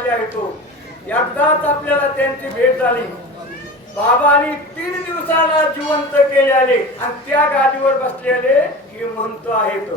आले आहेत तो एकदाच आपल्याला त्यांची भेट झाली. बाबांनी 3 दिवसाला जिवंत केलेले आणि त्या गादीवर बसलेले हे म्हणतो आहेत.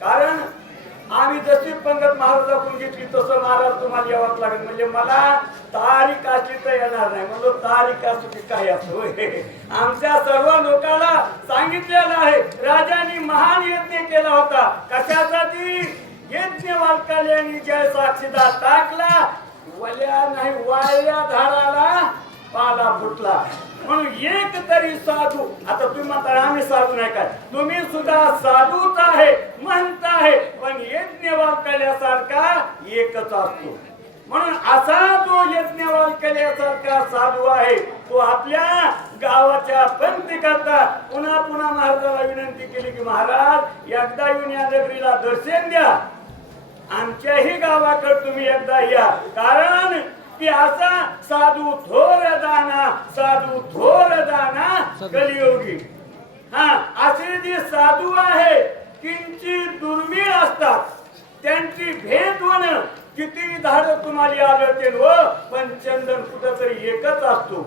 कारण आम्ही जशी पंगत महाराजाकडून घेतली तसं महाराज तुम्हाला यावंच लागेल. म्हणजे मला तारीख असली तर येणार नाही. म्हणलो तारीख असो की काय असो आमच्या सर्व लोकांना सांगितलेलं आहे. राजांनी महान यज्ञ केला होता. कशासाठी? यज्ञ वालकाल्याने जय साक्षीदार टाकला, वल्या नाही वाळल्या झाडाला पाला फुटला. म्हणून एक तरी साधू, आता तुम्ही म्हणता आम्ही साधू नाही काय, तुम्ही सुद्धा साधूच आहे म्हणत आहे, पण यज्ञ वालकल्यासारखा एकच असतो. म्हणून असा जो यज्ञ वालकल्यासारखा साधू आहे तो आपल्या गावाच्या पंक्ती करता पुन्हा पुन्हा महाराजाला विनंती केली की महाराज एकदा येऊन या नगरीला दर्शन द्या, आमच्याही गावाकडे तुम्ही एकदा या. कारण की असा साधू थोर दाना, साधू थोर दाना कलियोगी. असे जे साधू आहे किंचित दुर्मिळ असतात, त्यांची भेट होणं किती झाड तुम्हाला आढळते व पण चंदन कुठंतरी एकच असतो.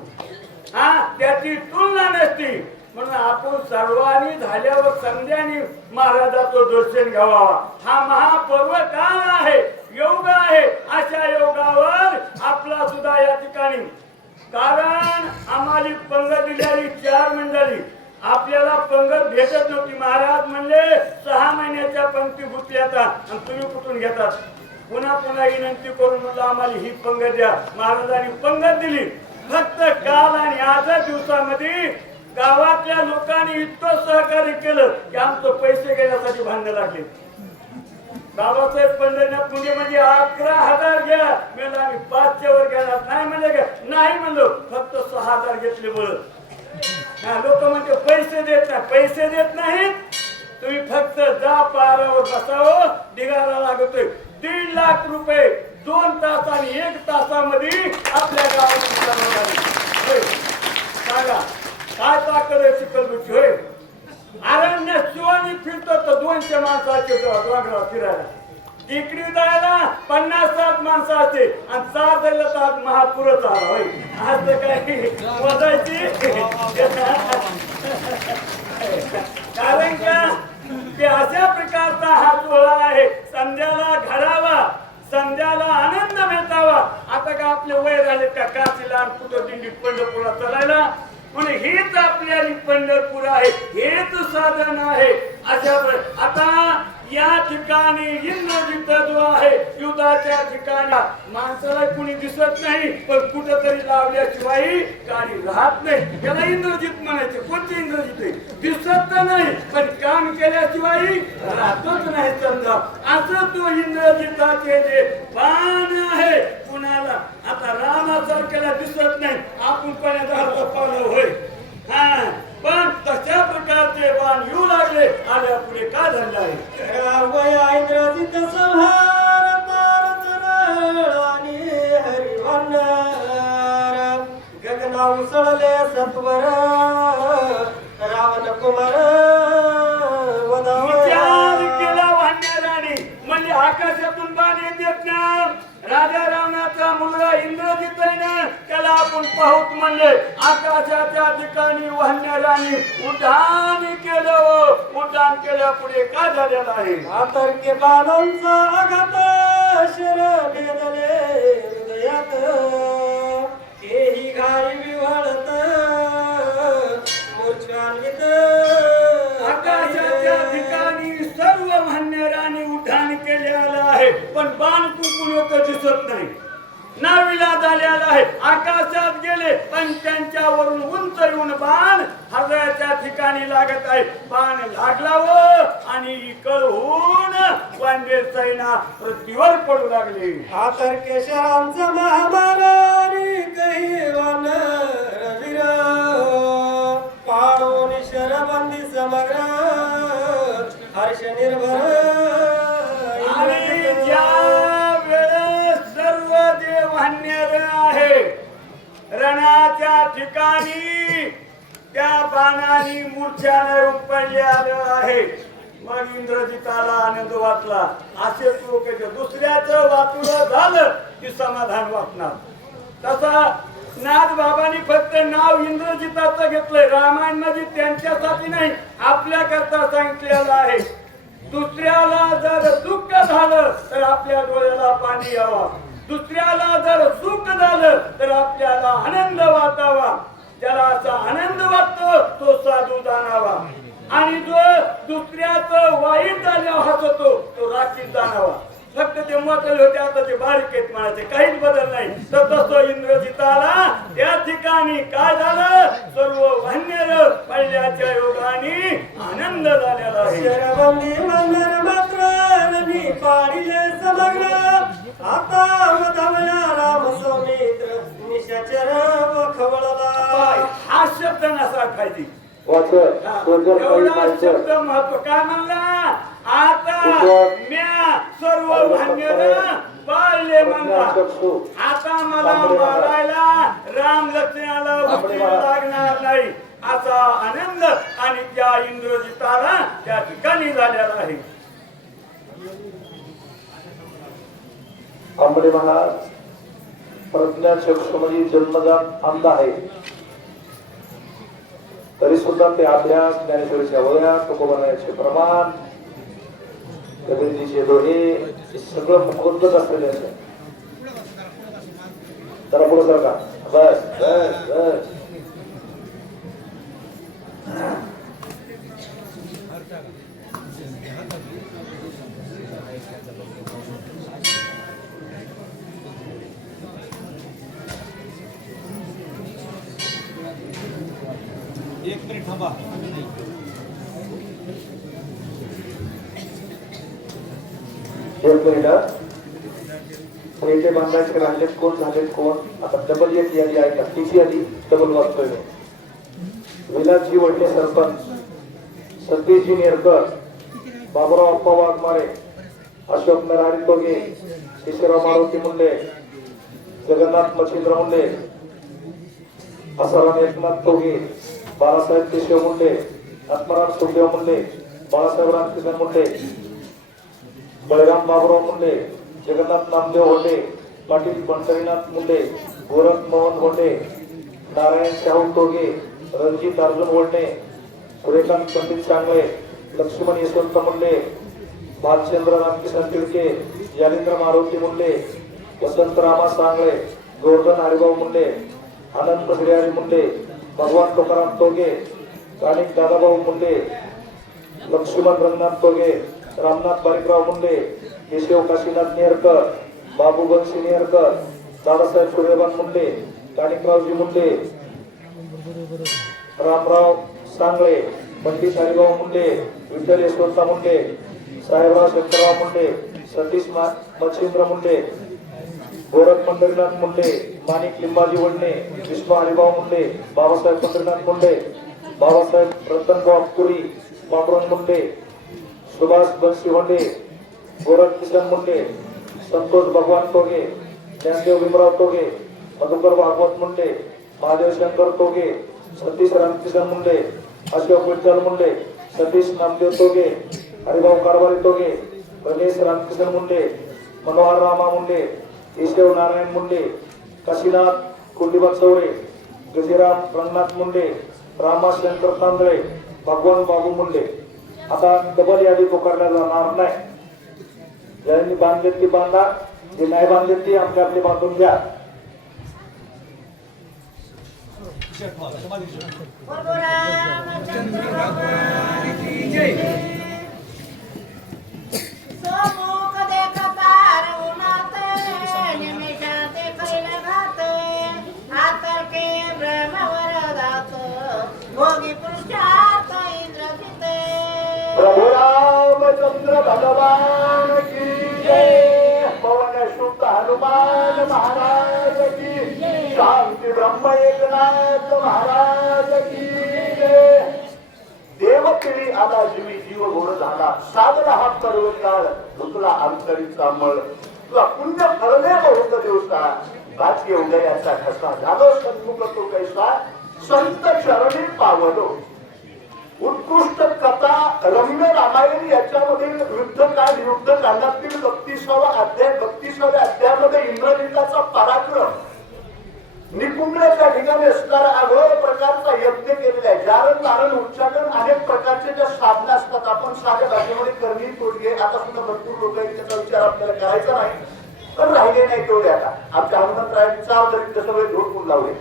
त्याची तुलना नसती. म्हणून आपण सर्वांनी झाल्यावर संध्यानी महाराजाचं दर्शन घ्यावा. हा महापर्व काळ आहे, योग आहे. अशा योगावर आपला सुद्धा या ठिकाणी, कारण आम्हाला पंगत दिलेली 4 मंडळी, आपल्याला पंगत भेटत नव्हती. महाराज म्हणले 6 महिन्याच्या पंक्ती गुंतल्यात आणि तुम्ही कुठून घेतात. पुन्हा पुन्हा विनंती करून म्हणलं आम्हाला ही पंगत द्या. महाराजांनी पंगत दिली. फक्त काल आणि आजच्या दिवसामध्ये गावातल्या लोकांनी इतकं सहकार्य केलं की आमचं पैसे घेण्यासाठी भांडण लागले. बाबासाहेब पंढरीनाथ म्हणजे 11,000 घ्या. म्हणलं आम्ही 5च्या वर घेणार नाही. म्हणजे नाही म्हणलो, फक्त 6,000 घेतले. बोल लोक म्हणजे पैसे देत नाही, पैसे देत नाहीत. तुम्ही फक्त जा पारावर बसावं, ढिगारा लागतोय. 1.5 लाख रुपये 2 तास आणि 1 तासामध्ये आपल्या गावात सांगा काय ताकद आहे चिखलदुची होय. अरण्य शिवानी फिरतो तर 200 माणसाचे डोंगरावर फिरायला, इकडे जायला 50-60 माणसं असते आणि 4 जायला तर आज महापूरच आला होय. आज तर काही मोजायची कारण का की अशा प्रकारचा हा सोहळा आहे. संध्याला घडावा, संध्याला आनंद भेटावा. आता का आपले वय राहिले का काशीला कुठं दिंडीत पंढरपूरला चलायला, म्हणून हेच आपल्या पंढरपूर आहे, हेच साधन आहे. अशा आता या ठिकाणी इंद्रजित जो आहे युद्धाच्या ठिकाणी माणसाला कुणी दिसत नाही, पण कुठंतरी लावल्याशिवाय गाडी राहत नाही. त्याला इंद्रजित म्हणायचे. कोणते इंद्रजित आहे? दिसत नाही पण काम केल्याशिवाय राहतच नाही. समजा असं तो इंद्रजिताचे जे बाण आहे कुणाला आता रामासारख्याला दिसत नाही. आपण कोणाला पावलं होय. पण तशा प्रकारचे बाण येऊ लागले. आल्या पुढे काय झालं आहे? इंद्रजित संहार आणि हरिवन्नर गगना उसळले सत्वर रावण कुमार विचार केला वाढणाराने म्हणजे आकाशातून बाण येत ना. राजा रावणाचा मुलगा इंद्रजित आहे ना, त्याला आपण पाहूत म्हणले. आकाशाच्या ठिकाणी वाहणाऱ्याने उड्डाण केलं. उड्डाण केल्या पुढे काय झालेलं आहे? आतर्के बाणांचा आघात शर भेदले हृदयात, हेही घाई विव्हळत मूर्छान्वित. आकाशाच्या ठिकाणी सर्व वाहणाऱ्याने उड्डाण केलेलं आहे, पण बाण कुंकून येतं दिसत नाही. नाविला झालेला आहे. आकाशात गेले पण त्यांच्यावरून उंच येऊन बाण हृदयाच्या ठिकाणी लागत आहे. बाण लागला व आणि इकड होऊन वांदेर सैना पृथ्वीवर पडू लागले. आतर्केशरांचा महामारी काही रवीर पाडून शरबंदी समग्र हर्ष निर्भर. आणि ज्या वेळेस सर्व जे वाहणार आहे रणाच्या ठिकाणी त्या बाणाने मूर्छाने रूप पडले आलं आहे. मग इंद्रजिताला आनंद वाटला. असे लोक दुसऱ्याचं वाटुळं झालं की समाधान वाटणार. तसा नाथ बाबांनी फक्त नाव इंद्रजिताचं घेतलंय. रामायण मध्ये त्यांच्यासाठी नाही, आपल्या करता सांगितलेलं आहे. दुसऱ्याला जर दुःख झालं तर आपल्या डोळ्याला पाणी यावा, दुसऱ्याला जर सुख झालं तर आपल्याला आनंद वाटावा. ज्याला असा आनंद वाटतो तो साधू जाणावा, आणि जो दुसऱ्याचं वाईट झाल्यावर हसतो तो राखीत जाणावा. फक्त ते मोठे होते, आता ते बारीक आहेत म्हणायचे, काहीच बदल नाही. तर तसं इंद्रजिताला त्या ठिकाणी काय झालं, सर्व वानर पहिल्याच्या योगाने आनंद झालेला आहे. शरबंदी मंगल मात्र नवी पाडिले समग्र, आता धावला राम सौमित्र निशाचर खवळला. हा शब्द नसा खायची, वाचन एवढा शब्द महत्व. काय म्हणला, आता म्या सर्व भांगर पाळले म्हणला. आता मला मारायला राम लक्ष्मणाला उशीर लागणार नाही, असा आनंद आणि त्या इंद्रजिताला त्या ठिकाणी झालेला आहे. आंबे महाराज प्रज्ञाचक्षुमधी जन्मजात अंध आहे, तरी सुद्धा ते अभ्यास, ज्ञानेश्वरीच्या वया, तुकोबरायाचे प्रमाण, कबीरजीचे दोहे, हे सगळं मुखोद्गत असलेले असते. त्याला पुढे सरका, बस बस बस. एक मिनिट थांबा. एक मिनिट. पैसे बांधायचे राहिलेत, कोण झालेत कोण, आता डबल एक यादी आहे का, तिची यादी डबल वाचतोय मी. विलासजी वडणे सरपंच, सतीशजी नेरकर, बाबुराव अप्पा वाघमारे, अशोक नरहरी तोगे, केशवराव मारुती मुंडे, जगन्नाथ मच्छिंद्र मुंडे, आसाराम एकनाथ तोगे, बाळासाहेब केशव मुंडे, आत्माराम सुखदेव मुंडे, बाळासाहेब रामकिशन मुंडे, बळीराम बाबुराव मुंडे, जगन्नाथ नामदेव होंडे, पाटील पंढरीनाथ मुंडे, गोरख मोहन होंडे, नारायण शाहू तोगे, रणजित अर्जुन वडणे, सूर्यकांत पंडित सांगळे, लक्ष्मण यशवंत मुंडे, भालचंद्र रामकिशन तिडके, जालिंद्र मारुती मुंडे, वसंत रामा सांगळे, गोवर्धन हरिभाऊ मुंडे, अनंत श्रीहरी मुंडे, भगवान तुकाराम तोगे, कानिक दादाभाऊ मुंडे, लक्ष्मण रंगनाथ तोगे, रामनाथ बारिकराव मुंडे, केशव काशीनाथ नेरकर, बाबू बंशी नेरकर, दादासाहेब सूर्यभान मुंडे, कानिकरावजी मुंडे, रामराव सांगळे, पंडित हरिभाऊ मुंडे, विठ्ठल यशवंत मुंडे, साहेबराव शंकरराव मुंडे, सतीश मच्छिंद्र मुंडे, गोरख पंढरीनाथ मुंडे, माणिक लिंबाजी वडणे, विष्णू हरिभाऊ मुंडे, बाबासाहेब पंढरीनाथ मुंडे, बाबासाहेब रतनभाऊ अक्कुरी, पांडुरंग मुंडे, सुभाष बंशी वंडे, गोरख किशन मुंडे, संतोष भगवान तोगे, ज्ञानदेव भीमराव तोगे, मधुकर भागवत मुंडे, महादेव शंकर तोगे, सतीश रामकिशन मुंडे, अशोक विठ्ठल मुंडे, सतीश नामदेव तोगे, हरिभाऊ कारभारी तोगे, गणेश रामकिशन मुंडे, मनोहर रामा मुंडे, केशव नारायण मुंडे, काशीनाथ कुंडीबा चौरे, गजिराम रंगनाथ मुंडे, रामा शंकर तांदळे, भगवान बाबू मुंडे. आता डबल यादी पुकारल्या जाणार नाही. ज्यांनी बांधलेत ती बांधा, जे नाही बांधलेत ती आपले आपले बांधून घ्या. प्रभु रामचंद्र भगवान की जय. पवन शुद्ध हनुमान महाराज की, शांती ब्रह्म एकनाथ महाराज की जय. देवकिरी आला जीवी जीव गोड झाला, साधला हा पर्वकाळ तुला अंतरीचा मळ. तुला पुण्य फळले बहुत दिवसा, भाग्य उदयाचा ठसा झालो सन्मुख तो कैसा, संत चरणी पावलो. उत्कृष्ट कथा रम्य रामायण याच्यामधील युद्धकांडातील 32व्या अध्यायामध्ये इंद्रजिताचा पराक्रम निकुंभच्या ठिकाणी असणारा अघोर प्रकारचा यज्ञ केलेला आहे. जारण तारण उच्चारण अनेक प्रकारचे ज्या साधना असतात आपण साध्या भाषेमध्ये करणी तोडगे आता सुद्धा भरपूर लोक आहेत त्याचा विचार आपल्याला करायचा नाही पण राहिले नाही तेवढे आता आमच्या हनुमंतरायांनी 4 दरिद्र सगळे धोडकून लावले.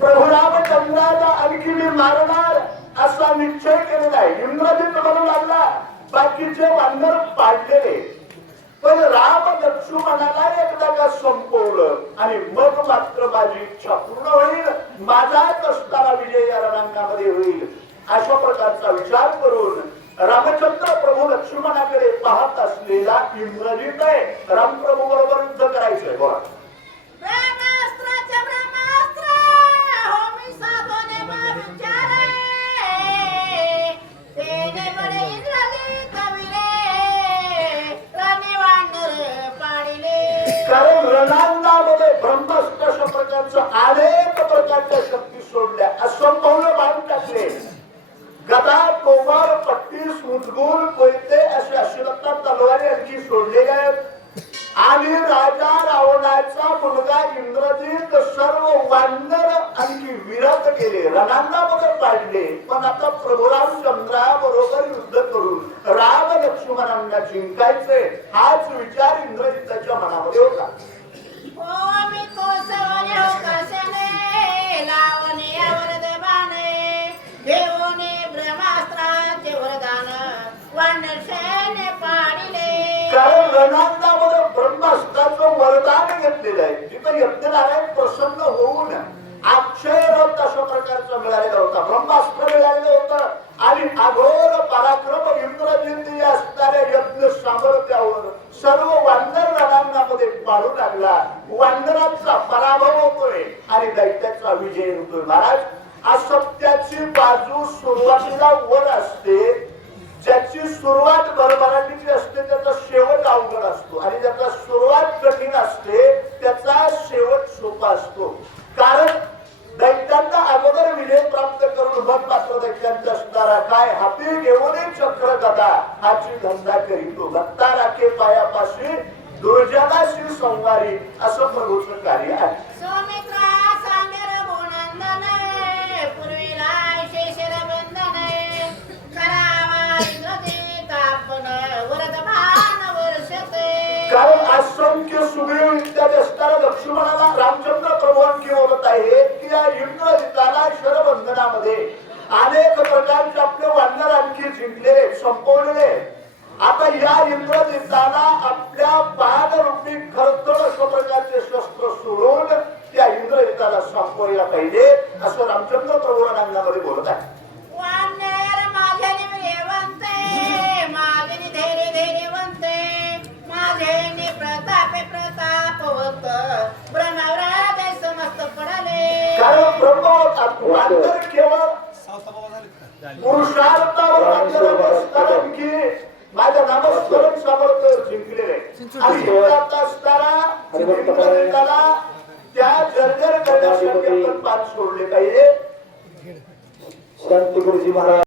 प्रभू रामचंद्राला आणखी मी मारणार असा निश्चय केलेला आहे. इंद्रजित म्हणू लागला बाकीचे वानर पाडलेले पण राम लक्ष्मणाला एकदा का संपवलं आणि मग मात्र माझी इच्छा पूर्ण होईल माझाच असताना विजय या रणांगणामध्ये होईल अशा प्रकारचा विचार करून रामचंद्र प्रभू लक्ष्मणाकडे पाहत असलेला इंद्रजित आहे. रामप्रभू बरोबर युद्ध करायचंय. बोला कारण रणांगणामध्ये ब्रह्मास्त्र अशा प्रकारचं अनेक प्रकारच्या शक्ती सोडल्या असंभव्य बाण टाकले गदा कोमार पट्टी सुटगुल कोयते असे अश्वत्था तलवारी आणखी सोडलेल्या आहेत आणि राजा रावणाचा मुलगा इंद्रजित सर्व वानर आणखी विरत केले रणांगणामध्ये पाडले. पण आता प्रभू रामचंद्राबरोबर युद्ध करून राम लक्ष्मणांना जिंकायचे हाच विचार इंद्रजिताच्या मनामध्ये होता. कारण रणांगणामध्ये ब्रह्मास्त्राचं वरदान घेतलेलं आहे. जिथं यज्ञनारायण प्रसन्न होऊन अक्षयरथ अशा प्रकारचा मिळालेला होता ब्रह्मास्त्र मिळालेलं होतं आणि अघोर पराक्रम इंद्रजित असणाऱ्या यज्ञ सामर्थ्यावर सर्व वानर रणांगणामध्ये पाडू लागला. वानरांचा पराभव होतोय आणि दैत्याचा विजय होतोय. महाराज असत्याची बाजू सुरुवातीला वर असते ज्याची सुरुवात भरभराटीची असते त्याचा शेवट अवघड असतो आणि ज्याचा सुरुवात कठीण असते त्याचा शेवट सोपा असतो. कारण दैत्यांना अगोदर विजय प्राप्त करून मग मात्र दैत्यांचा असणारा काय हाती घेऊन चक्र गदा हाची धंदा करीतो भक्ता राखे पायापाशी दुर्जनाशी संवारी असं प्रभूचं कार्य आहे. कारण असंख्य सुग्रीव इत्यादी असताना लक्ष्मणाला रामचंद्र प्रभू आणखी बोलत आहेत की या इंद्रजिताला शरबंधनामध्ये अनेक प्रकारचे आपले वानर आणखी जिंकलेले संपवलेले. आता या इंद्रजिताला आपल्या बाणरूपी खरतर अशा प्रकारचे शस्त्र सोडून त्या इंद्रजिताला संपवायला पाहिजे असं रामचंद्र प्रभू रणांगणामध्ये बोलत आहे. कारण ब्रह्म केवळ पुरुषार्थावर आणखी माझ्या नामस्मरण सामर्थ्यावर जिंकलेले आणि असताना त्या जर्जर करण्यासाठी आपण पाठ सोडले पाहिजे. संत गुरुजी महाराज